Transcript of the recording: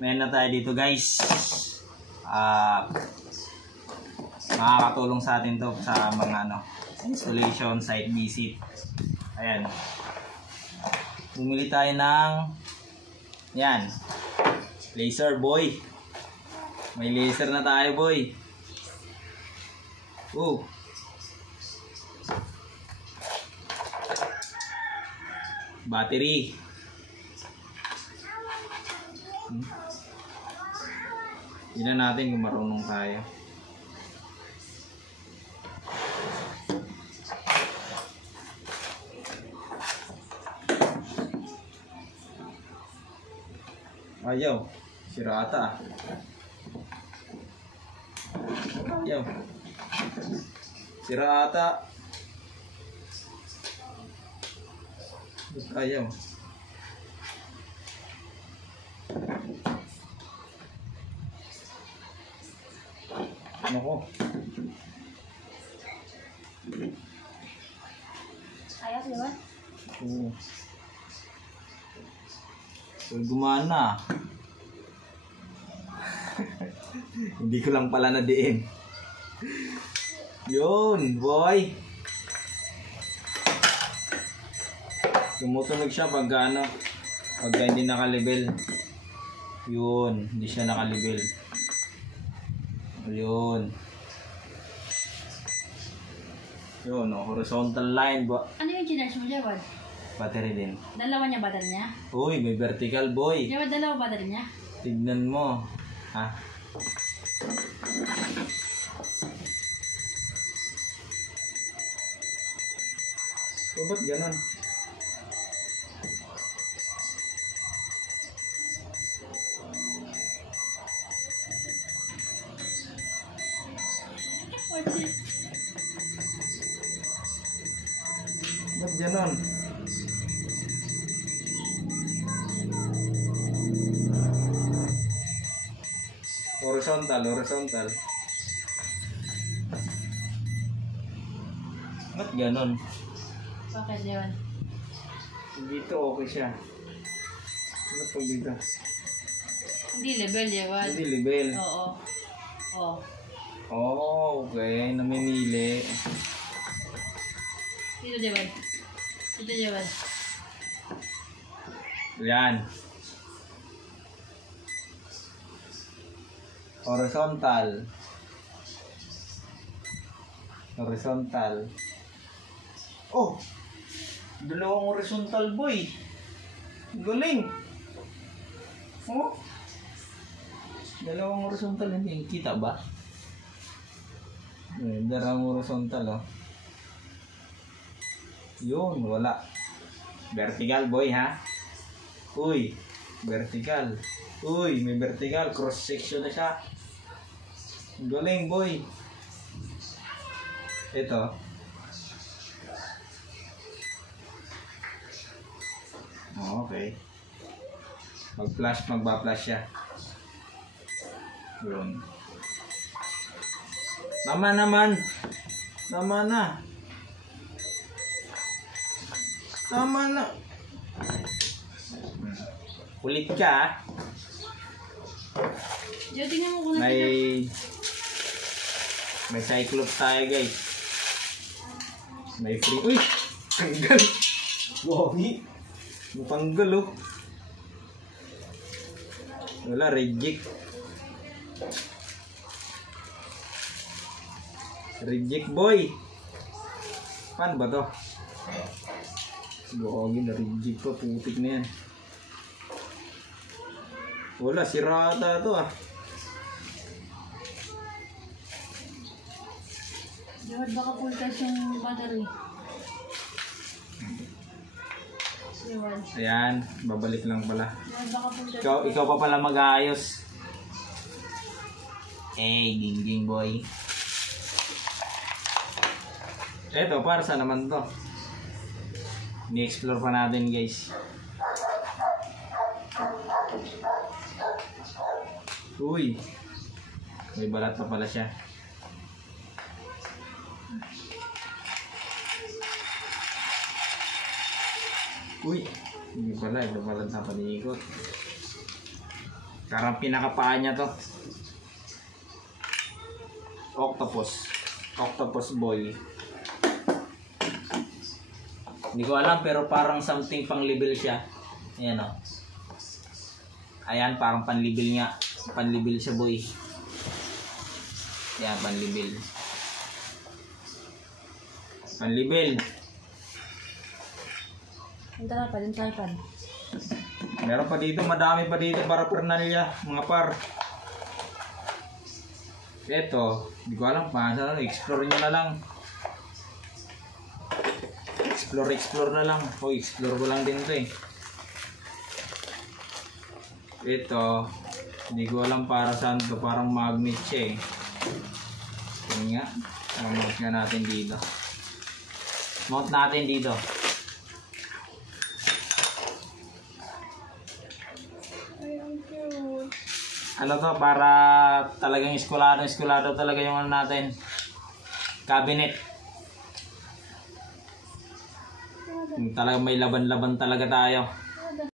Meron na tayo dito guys. Makakatulong sa atin to sa mga installation, site visit. Ayan. Bumili tayo ng yan. Laser boy. May laser na tayo boy. Battery. Tingnan natin kung marunong tayo. Ayaw, sira ata. Ayaw. Sira ata. Ayaw. Nako. Ayos, di ba? Oo. So, gumana. Hindi ko lang pala nadiin. Yun, boy. Tumutunog siya pagka pagka hindi nakalibel. Yun, hindi siya nakalibel. Yun. Yun, horizontal line ba? Ano yung chinarge mo, Jawad? Battery din. Dalawa niya battery niya? Uy, may vertical boy. Jawad, dalawa battery niya? Tignan mo. Ha? So, ba't ganon? Ba't ganon? Horizontal. Ba't ganon? Bakit, Jawad? Dito okay siya. Ano pag dito? Hindi level, Jawad. Hindi level. Oo. Oo. Oh, okay. Namimili. Dito, Jawad. Dito, Jawad. Yan. Horizontal. Oh! Dalawang horizontal boy. Galing. Oh. Dalawang horizontal, hindi kita ba? Dalawang horizontal, oh. Yun, wala. Vertical boy, ha? Uy, vertical. Uy, may vertical. Cross section na siya. Galing, boy. Ito. Oh, okay. Magba-flash siya. Yun. Tama naman. Tama na. Kulit ka, ha? Diyo, tingnan mo kung may cyclops tayo, guys. May free. Uy! Tanggal! Gogi! Mapanggal, oh. Wala, reject. Reject, boy! Paano ba to? Gogi, na-reject ko. Putik na yan. Wala, sirata to, ah. Jawad, baka full charge yung battery. Jawad. Ayan, babalik lang pala. Jawad, baka full charge. Ikaw pa pala mag-aayos. Gingging boy. Eto, para sa naman to. Ni-explore pa natin, guys. Uy, may balat pa pala siya. Uy, Hindi pala, ito pala na panikot. Karang pinakapaan niya to. Octopus. Octopus boy. Hindi ko alam pero parang something pang level siya. Ayan o. Ayan, parang panlibil nga. Panlibil siya boy. Ayan, panlibil. Panlibil. Punta na pa din tayo pa. Meron pa dito, madami pa dito para pernalya, mga par. Ito, hindi ko alam pa. Explore nyo na lang. Explore na lang. Oh, explore ko lang din ito eh. Ito, hindi ko alam para saan to. Parang magnet siya eh. Ito nga. Mount nga natin dito. Mount natin dito. Ano to, para talagang eskulado talaga yung ano natin. Cabinet. Talagang may laban-laban talaga tayo.